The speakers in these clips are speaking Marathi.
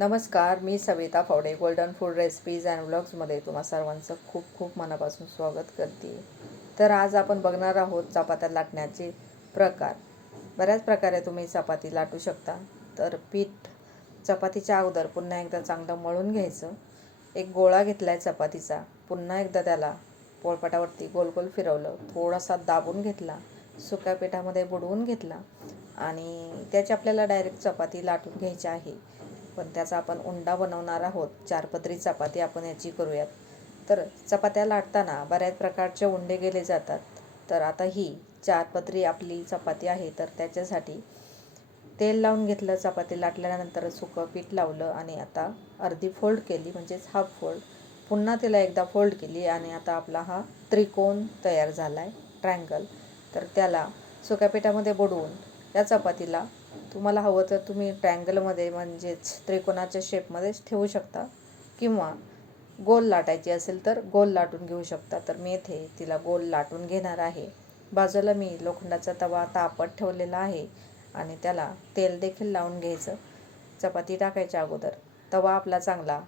नमस्कार मी Savita Phawde golden food recipes and व्लॉग्समध्ये तुम्हा सर्वांचं खूप खूप मनापासून स्वागत करते. तर आज आपण बघणार आहोत चपात्या लाटण्याचे प्रकार. बऱ्याच प्रकारे तुम्ही चपाती लाटू शकता तर पीठ चपातीच्या अगोदर पुन्हा एकदा चांगलं मळून घ्यायचं. एक गोळा घेतला आहे चपातीचा पुन्हा एकदा त्याला पोळपाटावरती गोल गोल फिरवलं थोडासा दाबून घेतला सुक्या पिठामध्ये बुडवून घेतला आणि त्याची आपल्याला डायरेक्ट चपाती लाटून घ्यायची आहे. पण त्याचा आपण उंडा बनवणार आहोत. चारपदरी चपाती आपण याची करूयात. तर चपात्या लाटताना बऱ्याच प्रकारचे उंडे गेले जातात. तर आता ही चारपदरी आपली चपाती आहे. तर त्याच्यासाठी तेल लावून घेतलं. चपाती लाटल्यानंतर सुकं पीठ लावलं आणि आता अर्धी फोल्ड केली म्हणजेच हाफ फोल्ड. पुन्हा तिला एकदा फोल्ड केली आणि आता आपला हा त्रिकोण तयार झाला आहे ट्रँगल तर त्याला सुक्या पिठामध्ये बुडवून या चपातीला तुम्हाला हवं तर तुम्ही ट्रँगलमध्ये म्हणजेच त्रिकोणाच्या शेपमध्येच ठेवू शकता. किंवा गोल लाटायची असेल तर गोल लाटून घेऊ शकता. तर मी इथे तिला गोल लाटून घेणार आहे. बाजूला मी लोखंडाचा तवा तापत ठेवलेला आहे आणि त्याला तेल देखील लावून घ्यायचं. चपाती टाकायच्या अगोदर. तवा आपला चांगला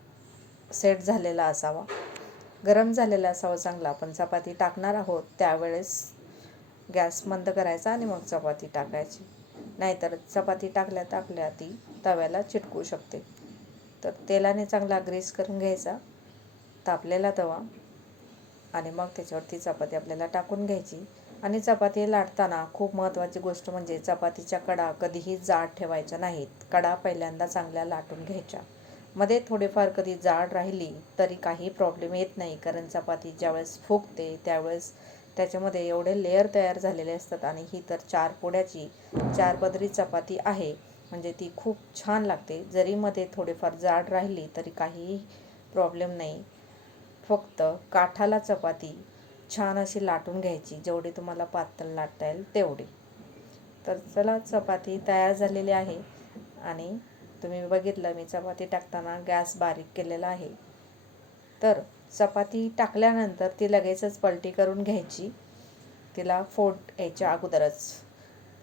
सेट झालेला असावा. गरम झालेला असावा चांगला. आपण चपाती टाकणार आहोत त्यावेळेस गॅस बंद करायचा आणि मग चपाती टाकायची. नाहीतर चपाती टाकल्या टाकल्या ती तव्याला चिटकू शकते. तर तेलाने चांगला ग्रीस करून घ्यायचा तापलेला तवा आणि मग त्याच्यावरती चपाती आपल्याला टाकून घ्यायची. आणि चपाती लाटताना खूप महत्त्वाची गोष्ट म्हणजे चपातीच्या कडा कधीही जाड ठेवायच्या नाहीत. कडा पहिल्यांदा चांगल्या लाटून घ्यायच्या. मध्ये थोडेफार कधी जाड राहिली तरी काही प्रॉब्लेम येत नाही कारण चपाती ज्यावेळेस फुगते त्यावेळेस त्याच्यामध्ये एवढे लेअर तयार झालेले असतात आणि ही तर चार पोड्याची चार पदरी चपाती आहे. म्हणजे ती खूप छान लागते. जरी मध्ये थोडेफार जाड राहिली तरी काहीही प्रॉब्लेम नाही. फक्त काठाला चपाती छान अशी लाटून घ्यायची. जेवढी तुम्हाला पातळ लाटता येईल तेवढी. तर चला चपाती तयार झालेली आहे. आणि तुम्ही बघितलं मी चपाती टाकताना गॅस बारीक केलेला आहे. तर चपाती टाकल्यानंतर ती लगेचच पलटी करून घ्यायची. तिला फोड यायच्या अगोदरच.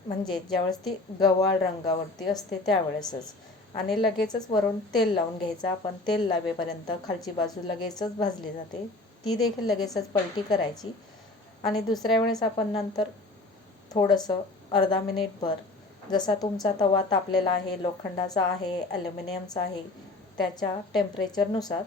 म्हणजे ज्यावेळेस ती गव्हाळ रंगावरती असते त्यावेळेसच. आणि लगेचच वरून तेल लावून घ्यायचं. आपण तेल लावेपर्यंत खालची बाजू लगेचच भाजली जाते. ती देखील लगेचच पलटी करायची. आणि दुसऱ्या वेळेस आपण नंतर थोडंसं अर्धा मिनिटभर जसा तुमचा तवा तापलेला आहे लोखंडाचा आहे ॲल्युमिनियमचा आहे त्याच्या टेम्परेचरनुसार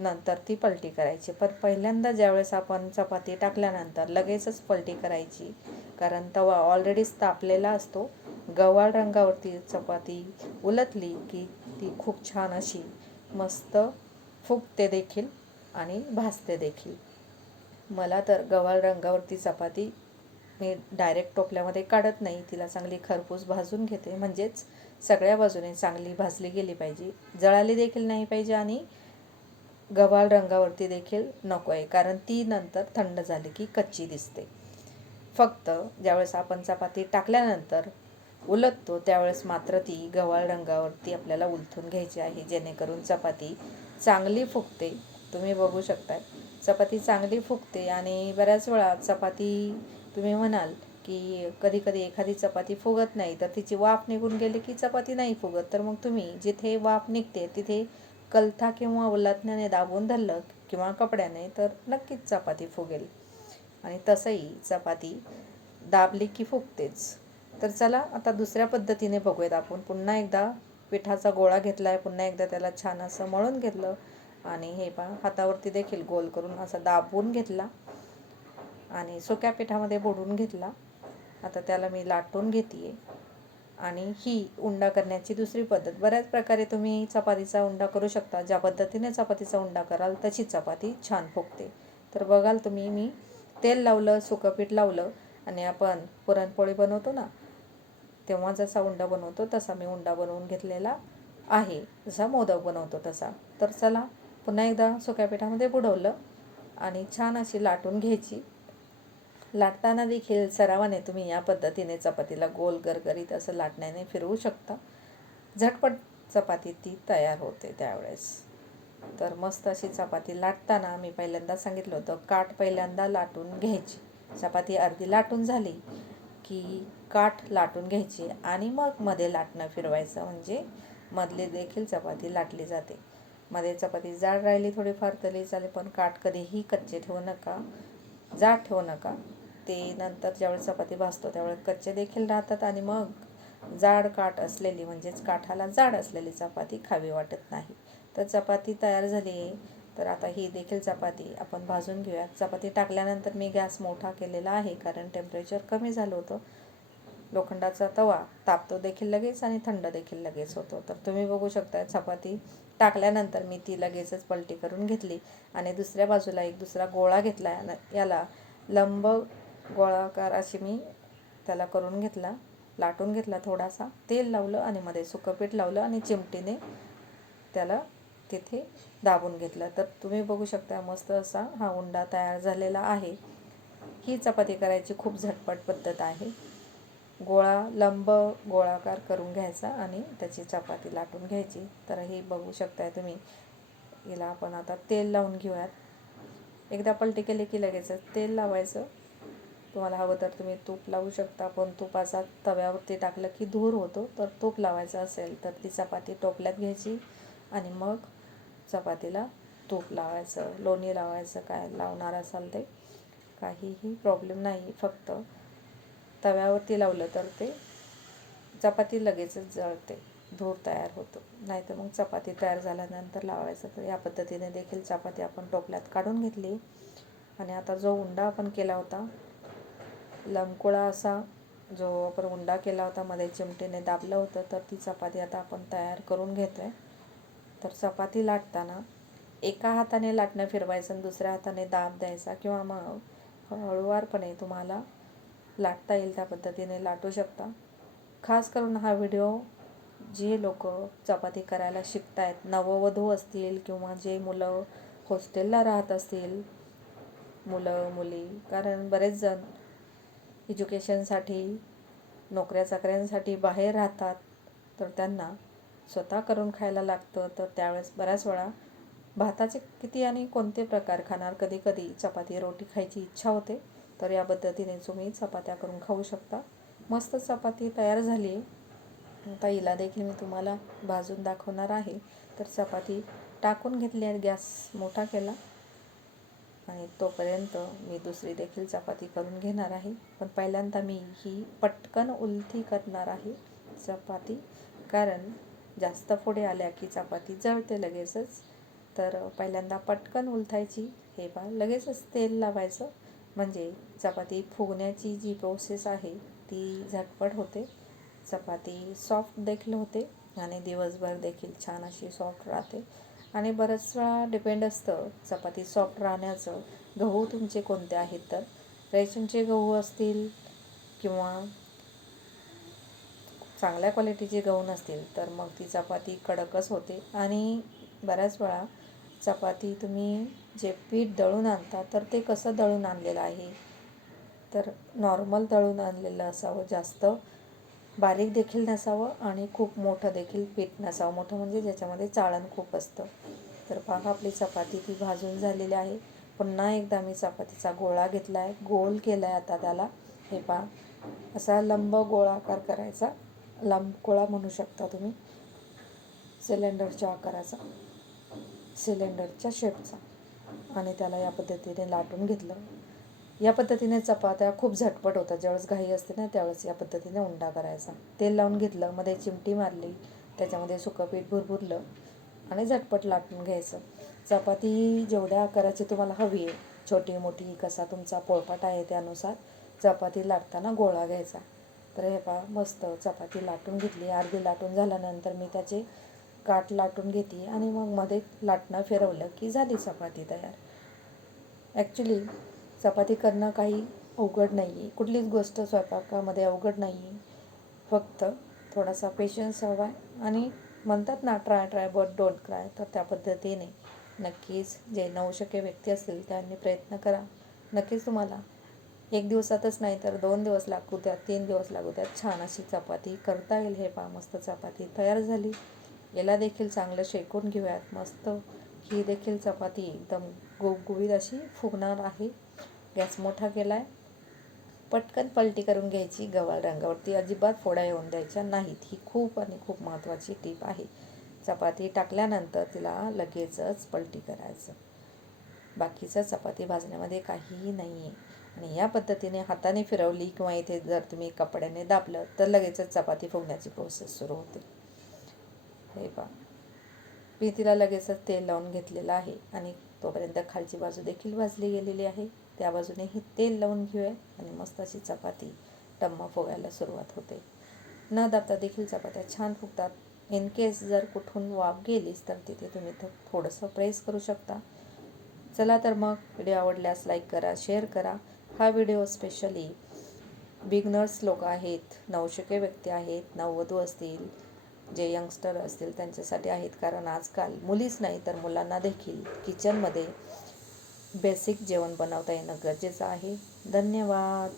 नंतर ती पलटी करायची. पण पहिल्यांदा ज्यावेळेस आपण चपाती टाकल्यानंतर लगेचच पलटी करायची. कारण तवा ऑलरेडीच तापलेला असतो. गव्हाळ रंगावरती चपाती उलटली की ती खूप छान अशी मस्त फुगते देखील आणि भाजते देखील. मला तर गव्हाळ रंगावरती चपाती मी डायरेक्ट टोपल्यामध्ये काढत नाही. तिला चांगली खरपूस भाजून घेते. म्हणजेच सगळ्या बाजूने चांगली भाजली गेली पाहिजे. जळाली देखील नाही पाहिजे आणि गव्हाळ रंगावरती देखील नको आहे. कारण ती नंतर थंड झाली की कच्ची दिसते. फक्त ज्यावेळेस आपण चपाती टाकल्यानंतर उलटतो त्यावेळेस मात्र ती गव्हाळ रंगावरती आपल्याला उलथून घ्यायची आहे. जेणेकरून चपाती चांगली फुगते. तुम्ही बघू शकताय. चपाती चांगली फुगते आणि बऱ्याच वेळा चपाती तुम्ही म्हणाल की कधी कधी एखादी चपाती फुगत नाही तर तिची वाफ निघून गेली की चपाती नाही फुगत. तर मग तुम्ही जिथे वाफ निघते तिथे कलथा किंवा उलथण्याने दाबून धरलं किंवा कपड्याने तर नक्कीच चपाती फुगेल. आणि तसंही चपाती दाबली की फुगतेच. तर चला आता दुसऱ्या पद्धतीने बघूयात आपण. पुन्हा एकदा पिठाचा गोळा घेतला आहे पुन्हा एकदा त्याला छान असं मळून घेतलं. आणि हे पहा हातावरती देखील गोल करून असा दाबून घेतला. आणि सुक्या पिठामध्ये बुडून घेतला. आता त्याला मी लाटून घेते आणि ही उंडा करण्याची दुसरी पद्धत. बऱ्याच प्रकारे तुम्ही चपातीचा उंडा करू शकता. ज्या पद्धतीने चपातीचा उंडा कराल तशी चपाती छान फुगते. तर बघाल तुम्ही मी तेल लावलं सुकं पीठ लावलं आणि आपण पुरणपोळी बनवतो ना तेव्हा जसा उंडा बनवतो तसा मी उंडा बनवून घेतलेला आहे. जसा मोदक बनवतो तसा. तर चला पुन्हा एकदा सुक्या पिठामध्ये बुडवलं आणि छान अशी लाटून घ्यायची. लाटताना देखील सरावाने तुम्ही या पद्धतीने चपातीला गोल गरगरीत असं लाटण्याने फिरवू शकता. झटपट चपाती ती तयार होते त्यावेळेस. तर मस्त अशी चपाती लाटताना मी पहिल्यांदा सांगितलं होतं काठ पहिल्यांदा लाटून घ्यायची. चपाती अर्धी लाटून झाली की काठ लाटून घ्यायची आणि मग मध्ये लाटणं फिरवायचं. म्हणजे मधली देखील चपाती लाटली जाते. मध्ये चपाती जाड राहिली थोडीफार तरी चालेल पण काठ कधीही कच्चे ठेवू नका जाड ठेवू नका. ते नंतर ज्यावेळेस चपाती भाजतो त्यावेळेस कच्चे देखील राहतात आणि मग जाड काठ असलेली म्हणजेच काठाला जाड असलेली चपाती खावी वाटत नाही. तर चपाती तयार झाली आहे. तर आता ही देखील चपाती आपण भाजून घेऊया. चपाती टाकल्यानंतर मी गॅस मोठा केलेला आहे कारण टेम्परेचर कमी झालं होतं. लोखंडाचा तवा तापतो देखील लगेच आणि थंड देखील लगेच होतो. तर तुम्ही बघू शकता चपाती टाकल्यानंतर मी ती लगेचच पलटी करून घेतली आणि दुसऱ्या बाजूला एक दुसरा गोळा घेतला. याला लंब गोळाकार अशी मी त्याला करून घेतला लाटून घेतला थोडासा तेल लावलं आणि मध्ये सुकं लावलं आणि चिमटीने त्याला तिथे दाबून घेतलं. तर तुम्ही बघू शकता मस्त असा हा उंडा तयार झालेला आहे. ही चपाती करायची खूप झटपट पद्धत आहे. गोळा लंब गोळाकार करून घ्यायचा आणि त्याची चपाती लाटून घ्यायची. तर ही बघू शकताय तुम्ही. हिला आपण आता तेल लावून घेऊयात. एकदा पलटी केली की लगेचच तेल लावायचं. तुम्हाला हवं तर तुम्ही तूप लावू शकता पण तुपाचा तव्यावरती टाकलं की धूर होतो तर तूप लावायचं असेल तर ती चपाती टोपल्यात घ्यायची आणि मग चपातीला तूप लावायचं लोणी लावायचं काय लावणार असाल ते काहीही प्रॉब्लेम नाही. फक्त तव्यावरती लावलं तर ते चपाती लगेचच जळते धूर तयार होतो. नाहीतर मग चपाती तयार झाल्यानंतर लावायचं. तर या पद्धतीने देखील चपाती आपण टोपल्यात काढून घेतली. आणि आता जो उंडा आपण केला होता लंबकोळा असा जो आपण उंडा केला होता मध्ये चिमटीने दाबलं होतं तर ती चपाती आता आपण तयार करून घेतो आहे तर चपाती लाटताना एका हाताने लाटणं फिरवायचं आणि दुसऱ्या हाताने दाब द्यायचा किंवा मग हळूवारपणे तुम्हाला लाटता येईल त्या पद्धतीने लाटू शकता. खास करून हा व्हिडिओ जे लोक चपाती करायला शिकत आहेत नववधू असतील किंवा जे मुलं हॉस्टेलला राहत असतील मुलं मुली कारण बरेच जण एज्युकेशनसाठी नोकऱ्या चाकऱ्यांसाठी बाहेर राहतात तर त्यांना स्वतः करून खायला लागतं. तर त्यावेळेस बऱ्याच वेळा भाताचे किती आणि कोणते प्रकार खाणार? कधी कधी चपाती रोटी खायची इच्छा होते तर या पद्धतीने तुम्ही चपात्या करून खाऊ शकता. मस्त चपाती तयार झाली. आहे आता हिला देखील मी तुम्हाला भाजून दाखवणार आहे. तर चपाती टाकून घेतली आणि गॅस मोठा केला. आणि तोपर्यंत मी दुसरी देखील चपाती करून घेणार आहे. पण पहिल्यांदा मी ही पटकन उलथी करणार आहे चपाती. कारण जास्त फोडे आल्या की चपाती जळते लगेचच. तर पहिल्यांदा पटकन उलथायची. हे पा लगेचच तेल लावायचं. म्हणजे चपाती फुगण्याची जी प्रोसेस आहे ती झटपट होते. चपाती सॉफ्ट देखील होते आणि दिवसभर देखील छान अशी सॉफ्ट राहते. आणि बऱ्याच वेळा डिपेंड असतं. चपाती सॉफ्ट राहण्याचं. गहू तुमचे कोणते आहेत तर? रेशनचे गहू असतील किंवा चांगल्या क्वालिटीचे गहू नसतील तर मग ती चपाती कडकच होते. आणि बऱ्याच वेळा चपाती तुम्ही जे पीठ दळून आणता तर ते कसं दळून आणलेलं आहे? तर नॉर्मल दळून आणलेलं असावं जास्त. बारीक देखील नसावं आणि खूप मोठं देखील पीठ नसावं. मोठं म्हणजे ज्याच्यामध्ये चाळण खूप असतं. तर पहा आपली चपाती ती भाजून झालेली आहे. पुन्हा एकदा मी चपातीचा गोळा घेतला आहे गोल केला आहे आता त्याला. हे पहा असा लंब गोळाकार करायचा. लांब गोळा म्हणू शकता तुम्ही. सिलेंडरच्या आकाराचा. सिलेंडरच्या शेपचा आणि त्याला या पद्धतीने लाटून घेतलं. या पद्धतीने चपात्या खूप झटपट होतात. ज्यावेळेस घाई असते ना त्यावेळेस या पद्धतीने उंडा करायचा. तेल लावून घेतलं मध्ये चिमटी मारली त्याच्यामध्ये सुकं पीठ भुरभुरलं आणि झटपट लाटून घ्यायचं. चपाती जेवढ्या आकाराची तुम्हाला हवी आहे छोटी मोठी कसा तुमचा पोळपाट आहे त्यानुसार चपाती लाटताना गोळा घ्यायचा. तर हे पहा मस्त चपाती लाटून घेतली. अर्धी लाटून झाल्यानंतर मी त्याचे काठ लाटून घेते आणि मग मध्ये लाटणं फिरवलं की झाली चपाती तयार. ॲक्च्युली चपाती करणं काही अवघड नाही आहे कुठलीच गोष्ट स्वयंपाकामध्ये अवघड नाही आहे फक्त थोडासा पेशन्स हवा आहे आणि म्हणतात ना try try but don't cry तर त्या पद्धतीने नक्कीच जे नवशक्य व्यक्ती असतील त्यांनी प्रयत्न करा. नक्कीच तुम्हाला एक दिवसातच नाही तर दोन दिवस लागू द्या तीन दिवस लागू द्या छान अशी चपाती करता येईल. हे पा मस्त चपाती तयार झाली. याला देखील चांगलं शेकून घेऊयात. मस्त ही देखील चपाती एकदम गुबगुबीत अशी फुगणार आहे. गॅस मोठा केला आहे पटकन पलटी करून घ्यायची गव्हाळ रंगावरती. अजिबात फोडा येऊन द्यायच्या नाहीत. ही खूप आणि खूप महत्त्वाची टीप आहे. चपाती टाकल्यानंतर तिला लगेचच पलटी करायचं. बाकीचं चपाती भाजण्यामध्ये काहीही नाही आहे आणि या पद्धतीने हाताने फिरवली किंवा इथे जर तुम्ही कपड्याने दाबलं तर लगेचच चपाती फुगण्याची प्रोसेस सुरू होते. हे पहा. मी तिला लगेचच तेल लावून घेतलेलं आहे आणि तोपर्यंत खालची बाजू देखील भाजली गेलेली आहे. त्या बाजूने हे तेल लावून घेऊया आणि मस्त अशी चपाती टम्मा फुगायला सुरुवात होते. न दाबता देखील चपात्या छान फुगतात. इन केस जर कुठून वाफ गेलीच तर तिथे तुम्ही थोडंसं प्रेस करू शकता. चला तर मग व्हिडिओ आवडल्यास लाईक करा शेअर करा. हा व्हिडिओ स्पेशली बिगनर्स लोक आहेत नवशिके व्यक्ती आहेत नववधू असतील जे यंगस्टर असतील त्यांच्यासाठी आहेत. कारण आजकाल मुलीच नाही तर मुलांना देखील किचनमध्ये बेसिक जेवण बनवता येणं गरजेचं आहे. धन्यवाद.